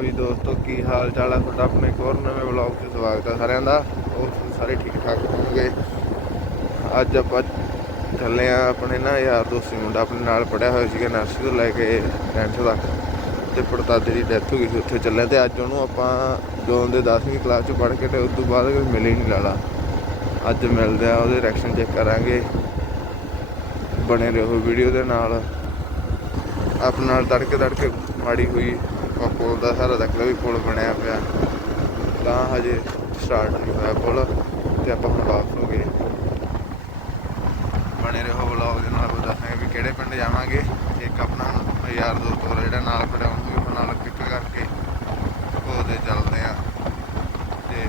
ਵੀ ਦੋਸਤੋ, ਕੀ ਹਾਲ ਚਾਲ ਹੈ ਤੁਹਾਡਾ? ਆਪਣੇ ਇੱਕ ਹੋਰ ਨਵੇਂ ਵਲੌਗ 'ਚ ਸਵਾਗਤ ਹੈ ਸਾਰਿਆਂ ਦਾ। ਹੋਰ ਸਾਰੇ ਠੀਕ ਠਾਕ ਹੋਣਗੇ? ਅੱਜ ਆਪਾਂ ਚੱਲੇ ਆ ਆਪਣੇ ਨਾ ਯਾਰ ਦੋਸਤੀ ਮੁੰਡਾ ਆਪਣੇ ਨਾਲ ਪੜਿਆ ਹੋਇਆ ਸੀਗਾ ਨਰਸਰੀ ਤੋਂ ਲੈ ਕੇ 10th ਤੱਕ ਤੇ ਪੜਦਾਦੇ ਦੀ ਡੈਥ ਹੋ ਗਈ ਸੀ ਉੱਥੇ ਚੱਲੇ ਤੇ ਅੱਜ ਉਹਨੂੰ ਆਪਾਂ ਜਦੋਂ ਦੇ 10ਵੀਂ ਕਲਾਸ 'ਚ ਪੜ੍ਹ ਕੇ ਤੇ ਉਸ ਤੋਂ ਬਾਅਦ ਕੋਈ ਮਿਲੇ ਹੀ ਨਹੀਂ ਲਾਲਾ। ਅੱਜ ਮਿਲਦੇ ਆ, ਉਹਦੇ ਰਿਐਕਸ਼ਨ ਚੈੱਕ ਕਰਾਂਗੇ। ਬਣੇ ਰਹੋ ਵੀਡੀਓ ਦੇ ਨਾਲ। ਆਪਣੇ ਨਾਲ ਤੜਕੇ ਤੜਕੇ ਮਾੜੀ ਹੋਈ। ਆਪਾਂ ਪੁਲ ਦਾ ਸਾਰਾ ਤੱਕ ਵੀ ਪੁਲ ਬਣਿਆ ਪਿਆ। ਤਾਂ ਹਜੇ ਸਟਾਰਟ ਨਹੀਂ ਹੋਇਆ ਪੁਲ, ਤੇ ਆਪਾਂ ਹੁਣ ਵਾਪਸ ਹੋ ਗਏ। ਬਣੇ ਰਹੋ ਵਲੌਗ ਦੇ ਨਾਲ ਦੱਸਾਂਗੇ ਵੀ ਕਿਹੜੇ ਪਿੰਡ ਜਾਵਾਂਗੇ। ਇੱਕ ਆਪਣਾ ਯਾਰ ਦੋਸਤ ਹੋਰ ਜਿਹੜਾ ਨਾਲ ਖੜਾ ਉਹਨੂੰ ਵੀ ਆਪਾਂ ਨਾਲ ਪਿਕ ਕਰਕੇ ਉਹਦੇ ਚੱਲਦੇ ਆ। ਤੇ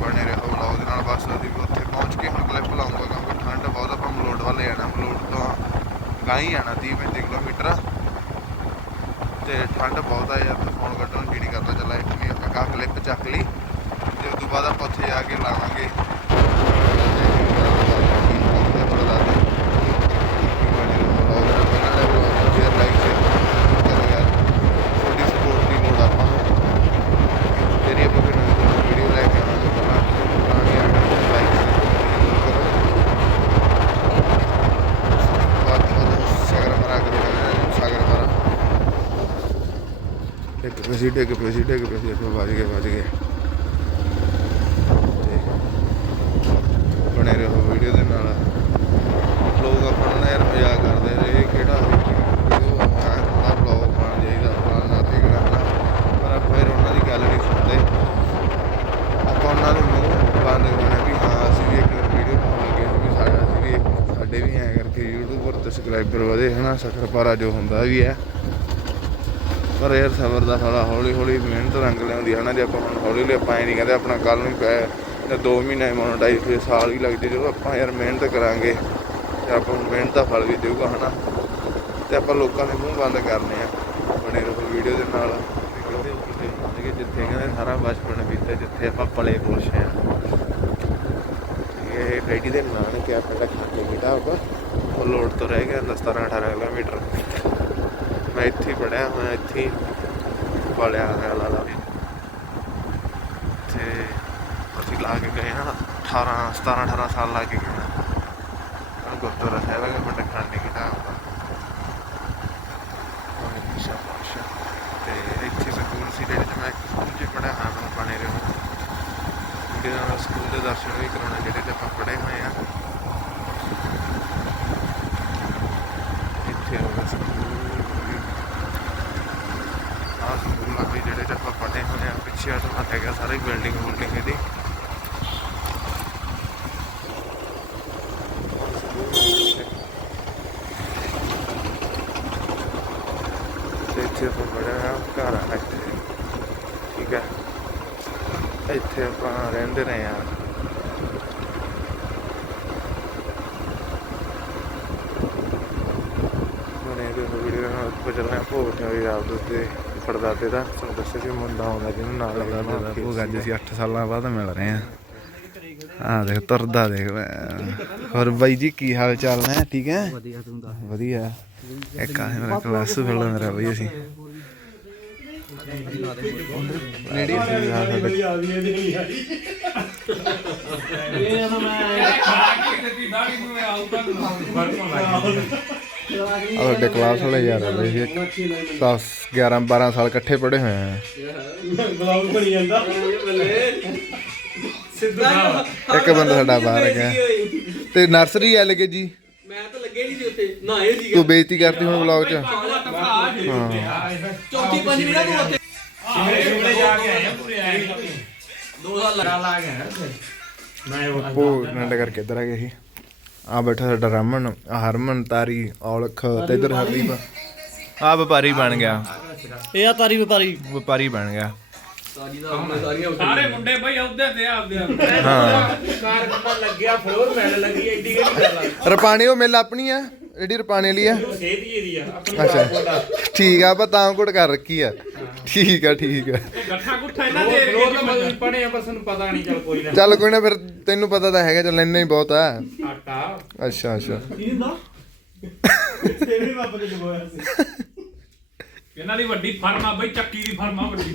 ਬਣੇ ਰਹੋ ਵਲੌਗ ਦੇ ਨਾਲ, ਬਸ ਅਸੀਂ ਉੱਥੇ ਪਹੁੰਚ ਕੇ ਹੁਣ ਕਲਿੱਪ ਲਾਉਂਗਾ ਕਿਉਂਕਿ ਠੰਡ ਬਹੁਤ ਆਪਾਂ ਮਲੋਟ ਵਾਲੇ ਜਾਣਾ, ਮਲੋਟ ਤੋਂ ਗਾਈ ਜਾਣਾ 30 35 ਕਿਲੋਮੀਟਰ। ਤੇ ਠੰਡ ਬਹੁਤ ਆ ਯਾਰ, ਤਾਂ ਫੋਨ ਕੱਢਣ ਨੂੰ ਜੀ ਨਹੀਂ ਕਰਦਾ, ਚੱਲ ਇੱਕ ਵੀ ਆਪਾਂ ਕਾ ਕਲਿੱਪ ਚੱਕ ਲਈ, ਤੇ ਉਸ ਤੋਂ ਬਾਅਦ ਆਪਾਂ ਉੱਥੇ ਜਾ ਕੇ ਲਾਵਾਂਗੇ ਤੇਰੀ ਆਪਾਂ ਫਿਰ ਵੀਡੀਓ ਲੈ ਕੇ ਆਵਾਂਗੇ ਪਹਿਲਾਂ ਪੁਰਾਣੀ ਆਈਟਮ ਲਾਈਕ ਕਰੋ ਬਾਅਦ ਵਿੱਚ ਸਾਗਰ ਮਰਾ ਕੇ ਦੇਣਾ ਸਾਗਰ ਮਰਾ ਇੱਕ ਪੈਸੀ ਪਏ ਪੈਸੀ ਡਿੱਗ ਪਏ ਆਪਾਂ ਵੱਜ ਗਏ ਵੱਜ ਗਏ। ਬਣੇ ਰਹੋ ਵੀਡੀਓ ਦੇ ਨਾਲ। ਲੋਕ ਆਪਣਾ ਨੂੰ ਨਾ ਯਾਰ ਮਜ਼ਾਕ ਕਰਦੇ ਨੇ ਕਿਹੜਾ ਵੀਡੀਓ ਆ ਬਲੌਗ ਬਣ ਜਾਈਦਾ ਫਲਾਣਾ ਤੇ ਕਿਹੜਾ ਪਰ ਆਪਾਂ ਫਿਰ ਉਹਨਾਂ ਦੀ ਗੱਲ ਨਹੀਂ ਸੁਣਦੇ। ਆਪਾਂ ਉਹਨਾਂ ਨੂੰ ਮੂੰਹ ਬੰਦ ਕਰਨਾ ਵੀ ਹਾਂ, ਅਸੀਂ ਵੀ ਇੱਕ ਵੀਡੀਓ ਪਾਉਣ ਲੱਗੇ ਵੀ ਸਾਡਾ ਅਸੀਂ ਵੀ ਸਾਡੇ ਵੀ ਐਂ ਕਰਕੇ YouTube ਪਰ ਸਬਸਕ੍ਰਾਈਬਰ ਵਧੇ, ਹਨਾ ਸ਼ੱਕਰਪਾਰਾ ਜੋ ਹੁੰਦਾ ਵੀ ਹੈ। ਪਰ ਯਾਰ ਸਬਰ ਦਾ ਫਲਾ ਹੌਲੀ ਹੌਲੀ ਮਿਹਨਤ ਰੰਗ ਲਿਆਉਂਦੀ ਹੈ ਨਾ ਜੇ ਆਪਾਂ ਹੁਣ ਹੌਲੀ ਹੌਲੀ ਆਪਾਂ ਨਹੀਂ ਕਹਿੰਦੇ ਆਪਣਾ ਕੱਲ ਨੂੰ ਪੈ ਤੇ 2 ਮਹੀਨੇ ਮੋਨਟਾਈਜ਼ ਫਿਰ ਸਾਲ ਹੀ ਲੱਗ ਜੇ ਜਦੋਂ ਆਪਾਂ ਯਾਰ ਮਿਹਨਤ ਕਰਾਂਗੇ ਤੇ ਆਪਾਂ ਨੂੰ ਮਿਹਨਤ ਦਾ ਫਲ ਵੀ ਦੇਊਗਾ ਹਨਾ। ਤੇ ਆਪਾਂ ਲੋਕਾਂ ਦੇ ਮੂੰਹ ਬੰਦ ਕਰਨੇ ਆ ਬਣੇ ਰਹੋ ਵੀਡੀਓ ਦੇ ਨਾਲ। ਕਿ ਜਿੱਥੇ ਕਹਿੰਦੇ ਸਾਰਾ ਬਚਪਨ ਬੀਤੇ ਜਿੱਥੇ ਆਪਾਂ ਪਲੇ ਪੋਸ਼ੇ ਆ। ਇਹ ਰੈਡੀ ਦੇ ਨਾਂ ਕਿ ਆਪਣਾ ਖਾਤੇ ਕਿਹੜਾ ਹੋਗਾ ਉਹ ਲੋਡ ਤੋਂ ਰਹਿ ਗਿਆ 17 18 ਕਿਲੋਮੀਟਰ। ਮੈਂ ਇੱਥੇ ਹੀ ਪੜਿਆ ਹੋਇਆ, ਇੱਥੇ ਹੀ ਹੋਇਆ ਲਾਲਾ ਵੀ ਤੇ ਅਸੀਂ ਲਾ ਕੇ ਗਏ ਹਾਂ 18 17 18 ਸਾਲ ਲਾ ਕੇ ਗਏ ਹਾਂ। ਗੁਰਦੁਆਰਾ ਸਾਹਿਬ ਹੈ ਪਿੰਡ ਖਾਂਡੀ ਕਿਹੜਾ ਹੁੰਦਾ ਤੇ ਇੱਥੇ ਸਕੂਲ ਸੀ, ਜਿਹੜੇ ਮੈਂ ਇੱਕ ਸਕੂਲ 'ਚ ਪੜਿਆ ਹਾਂ ਮੈਨੂੰ ਬਣੇ ਰਹੋ ਜਿਹੜੇ ਨਾਲ ਸਕੂਲ ਦੇ ਦਰਸ਼ਨ ਵੀ ਕਰਾਉਣੇ, ਜਿਹੜੇ ਤੇ ਆਪਾਂ ਪੜ੍ਹੇ ਹੋਏ ਆ ਇੱਥੇ ਹੋਗਾ ਸਕੂਲ ਆਹ ਸਕੂਲ ਆ ਵੀ ਜਿਹੜੇ ਤੇ ਆਪਾਂ ਪੜ੍ਹੇ ਹੋਏ ਆ ਪਿੱਛੇ ਆ ਤਾਂ ਹੈਗਾ ਬਿਲਡਿੰਗ ਇਹਦੀ। ਇੱਥੇ ਆਪਾਂ ਬੜਾ ਘਰ ਆ ਇੱਥੇ। ਠੀਕ ਹੈ ਇੱਥੇ ਆਪਾਂ ਰਹਿੰਦੇ ਰਹੇ ਆ ਹੁਣੇ ਦੇ ਉੱਪਰ ਚੱਲਣਾ ਭੋਗ ਤੇ ਵੀ ਆਪ ਦੇ ਪੜਦਾਦੇ ਦਾ ਤੁਹਾਨੂੰ ਦੱਸਿਆ ਸੀ ਮੁੰਡਾ ਆਉਂਦਾ ਜਿਹਨੂੰ ਨਾਲ ਲੱਗਦਾ ਦਾ ਭੋਗ ਅੱਜ ਅਸੀਂ 8 ਸਾਲਾਂ ਬਾਅਦ ਮਿਲ ਰਹੇ ਆ ਆ ਦੇਖ ਤੁਰਦਾ ਦੇਖ। ਮੈਂ। ਹੋਰ ਬਾਈ ਜੀ ਕੀ ਹਾਲ ਚਾਲ ਨੇ? ਠੀਕ ਹੈ? ਵਧੀਆ ਤੂੰ ਦੱਸ? ਵਧੀਆ। ਇੱਕ ਆ ਮੇਰਾ ਕਲਾਸ ਫੈਲ ਮੇਰਾ ਬਈ ਅਸੀਂ। ਨੇੜੇ ਸੀ ਆ ਸਾਡੇ ਆ ਤੁਹਾਡੇ ਕਲਾਸ ਵਾਲੇ ਯਾਰ ਆ ਬਈ। 10 11 12 ਸਾਲ ਇਕੱਠੇ ਪੜ੍ਹੇ ਹੋਏ ਆ। ਬਲੌਗ ਬਣੀ ਜਾਂਦਾ। ਇੱਕ ਬੰਦਾ ਸਾਡਾ ਬਾਹਰ ਗਿਆ ਤੇ ਨਰਸਰੀ ਐ ਲਗੇ ਜੀ? ਮੈਂ ਤਾਂ ਲੱਗੇ ਨਹੀਂ ਸੀ ਉੱਥੇ। ਨਾ ਇਹ ਸੀਗਾ। ਤੂੰ ਬੇਇੱਜ਼ਤੀ ਕਰਤੀ ਹੁਣ ਵਲੌਗ 'ਚ? ਚੌਥੀ ਪੰਜਵੀਂ ਦਾ ਤੂੰ ਉੱਥੇ। ਦੋ ਸਾਲ ਲਗਾ ਲਾ ਗਿਆ ਉਹ ਨੰਡ ਕਰਕੇ ਇੱਧਰ ਆ ਗਏ ਸੀ। ਆ ਬੈਠਾ ਸਾਡਾ ਰਮਨ ਆਹ ਹਰਮਨ ਤਾਰੀ ਔਲਖ ਤੇ ਇੱਧਰ ਹਰਦੀਪ। ਆ ਵਪਾਰੀ ਬਣ ਗਿਆ। ਇਹ ਆ ਤਾਰੀ ਵਪਾਰੀ। ਵਪਾਰੀ ਬਣ ਗਿਆ। ਸਾਰੀ ਮੁੰਡੇ ਬਈ ਉਹਦੇ ਤੇ ਆਪਦੇ ਆਪ। ਹਾਂ। ਕਾਰ ਕੰਮਾ ਲੱਗਿਆ ਫਲੋਰ ਮੈਲ ਲੱਗੀ ਐਡੀ ਕਿਹੜੀ ਗੱਲ ਆ? ਰਪਾਣੀ ਉਹ ਮਿਲ ਆਪਣੀ ਆ? ਜਿਹੜੀ ਰਪਾਣੇ ਲਈ ਆ। ਸੇਧ ਹੀ ਇਹਦੀ ਆ ਆਪਣੀ ਅੱਛਾ। ਠੀਕ ਆ ਆਪਾਂ ਤਾਂ ਕੁੜ ਕਰ ਰੱਖੀ ਆ। ਠੀਕ ਆ ਠੀਕ ਆ। ਗੱਠਾ ਗੁੱਠਾ ਇਹਨਾਂ ਦੇ ਮੈਂ ਪੜੇ ਆ ਪਰ ਸਾਨੂੰ ਪਤਾ ਨਹੀਂ ਚੱਲ ਕੋਈ ਨਾ। ਚੱਲ ਕੋਈ ਨਾ ਫਿਰ ਤੈਨੂੰ ਪਤਾ ਤਾਂ ਹੈਗਾ ਚੱਲ ਇੰਨਾ ਹੀ ਬਹੁਤ ਆ। ਆਟਾ। ਅੱਛਾ ਅੱਛਾ। ਤੇਰੇ ਬਾਪ ਦੇ ਜਗੋਇਆ ਸੀ। ਇਹਨਾਂ ਦੀ ਵੱਡੀ ਫਰਮ ਆ ਬਈ ਚੱਕੀ ਦੀ ਫਰਮ ਆ ਵੱਡੀ।